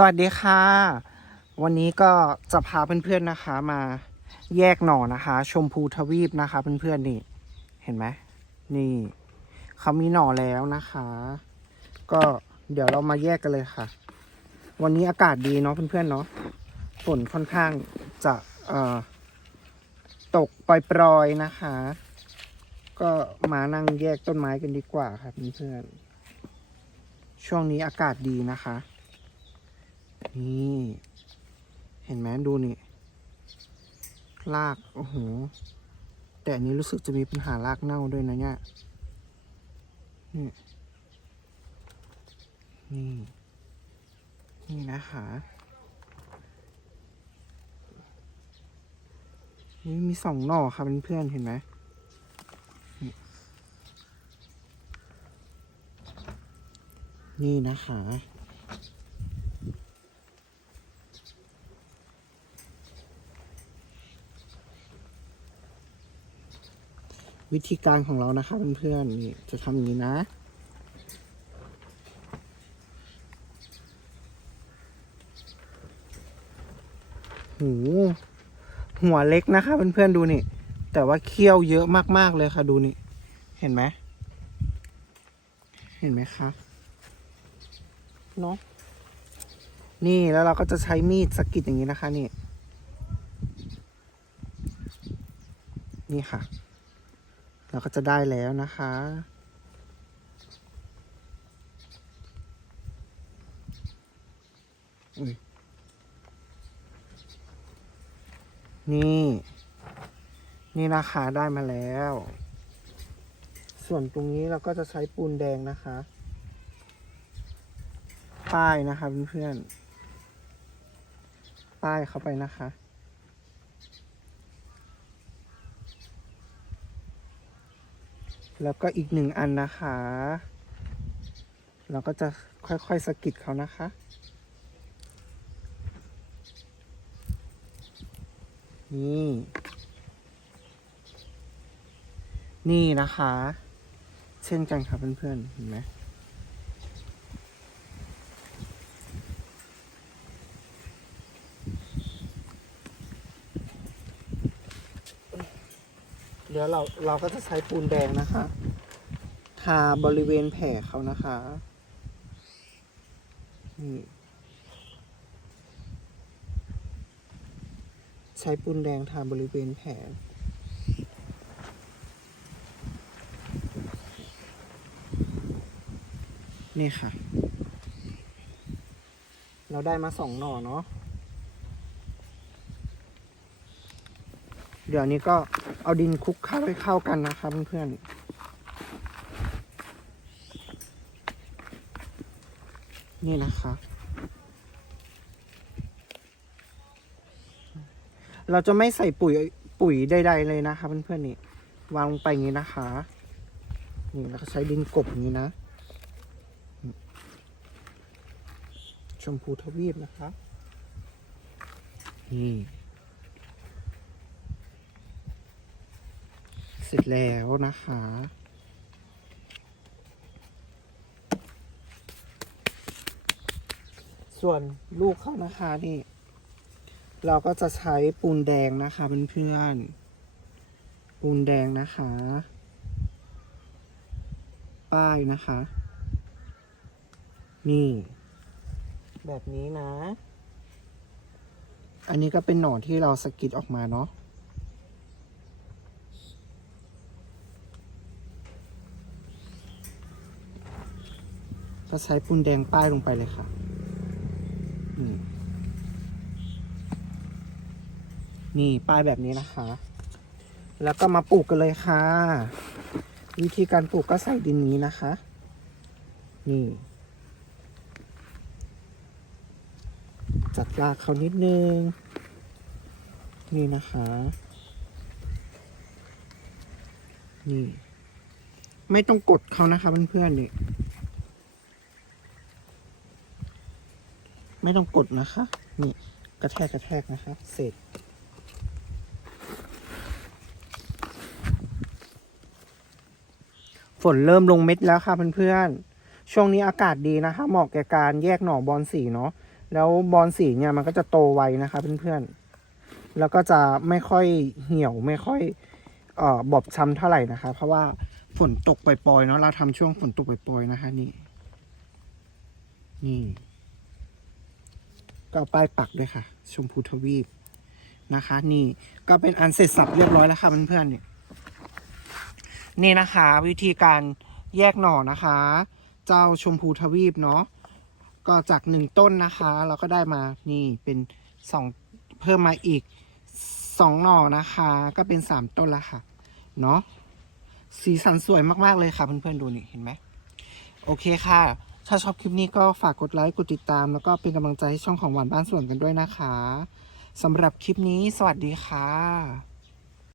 สวัสดีค่ะ วันนี้ก็จะพาเพื่อนๆนะคะมาแยกหน่อนะคะ ชมพูทวีปนะคะ เพื่อนๆนี่ เห็นไหมนี่เขามีหน่อแล้วนะคะ ก็เดี๋ยวเรามาแยกกันเลยค่ะ วันนี้อากาศดีเนาะเพื่อนๆเนาะฝนค่อนข้างจะเอ่อตกปล่อยๆนะคะ ก็มานั่งแยกต้นไม้กันดีกว่าค่ะเพื่อนๆช่วงนี้อากาศดีนะคะ นี่ เห็นไหมดูนี่ ราก โอ้โห แต่อันนี้รู้สึกจะมีปัญหารากเน่าด้วยนะเนี่ย นี่ นี่ นี่นะคะนี่มีสองหน่อค่ะเพื่อนๆเห็นไหมนี่นะคะ วิธีการของเรานะคะเพื่อนๆนี่จะทำอย่างนี้นะ หูหัวเล็กนะคะเพื่อนๆดูนี่ แต่ว่าเคี้ยวเยอะมากๆเลยค่ะดูนี่ เห็นไหมเห็นไหมคะเนาะนี่แล้วเราก็จะใช้มีดสกิดอย่างนี้นะคะนี่ นี่ค่ะ เราก็จะได้แล้วนะคะ นี่ นี่นะคะได้มาแล้ว ส่วนตรงนี้เราก็จะใช้ปูนแดงนะคะ ป้ายนะคะเพื่อนๆป้ายเข้าไปนะคะ แล้วก็อีกหนึ่งอันนะคะ เราก็จะค่อยๆสะกิดเขานะคะ นี่ นี่นะคะ เช่นกันครับเพื่อนๆเห็นไหม ดี๋ยวเราเราก็จะใช้ปูนแดงนะคะ ทาบริเวณแผลเขานะคะนี่ใช้ปูนแดงทาบริเวณแผลนี่ค่ะ เราได้มาสองหน่อเนาะ เดี๋ยวนี้ก็เอาดินคลุกเข้าให้เข้ากันนะครับเพื่อนๆนี่นะคะเราจะไม่ใส่ปุ๋ยปุ๋ยใดๆเลยนะคะเพื่อนๆนี่วางลงไปอย่างนี้นะคะ นี่แล้วก็ใช้ดินกบอย่างนี้นะ ชมพูทวีปนะคะนี่ เสร็จแล้วนะคะ ส่วนลูกเขานะคะนี่ เราก็จะใช้ปูนแดงนะคะเพื่อนๆปูนแดงนะคะ ป้ายนะคะ นี่ แบบนี้นะ อันนี้ก็เป็นหนอนที่เราสกิดออกมาเนาะ ใช้ปูนแดงป้ายลงไปเลยค่ะนี่นี่ป้ายแบบนี้นะคะ แล้วก็มาปลูกกันเลยค่ะ วิธีการปลูกก็ใส่ดินนี้นะคะ นี่ จัดรากเขานิดนึง นี่นะคะ นี่ ไม่ต้องกดเขานะคะเพื่อนๆนี่ ไม่ต้องกดนะคะ นี่กระแทกกระแทกนะคะเสร็จฝนเริ่มลงเม็ดแล้วค่ะเพื่อนๆ ช่วงนี้อากาศดีนะคะ เหมาะแก่การแยกหน่อบอลสีเนาะ แล้วบอลสีเนี่ยมันก็จะโตไวนะคะเพื่อนๆ แล้วก็จะไม่ค่อยเหี่ยวไม่ค่อยเอ่อบอบช้ำเท่าไหร่นะคะ เพราะว่าฝนตกปล่อยๆเนาะเราทำช่วงฝนตกปล่อยๆนะคะนี่ นี่ ก็ป้ายปักด้วยค่ะ ชมพูทวีปนะคะ นี่ก็เป็นอันเสร็จสับเรียบร้อยแล้วค่ะเพื่อนๆนี่ยนี่นะคะ วิธีการแยกหน่อนะคะ เจ้าชมพูทวีปเนาะก็จากหนึ่งต้นนะคะ เราก็ได้มานี่เป็นสองเพิ่มมาอีกสองหน่อนะคะ ก็เป็นสามต้นแล้วค่ะเนาะสีสันสวยมากๆเลยค่ะเพื่อนๆดูนี่เห็นไหมโอเคค่ะ ถ้าชอบคลิปนี้ก็ฝากกดไลค์ กดติดตาม แล้วก็เป็นกำลังใจให้ช่องของหวานบ้านสวนกันด้วยนะคะสำหรับคลิปนี้ สวัสดีค่ะ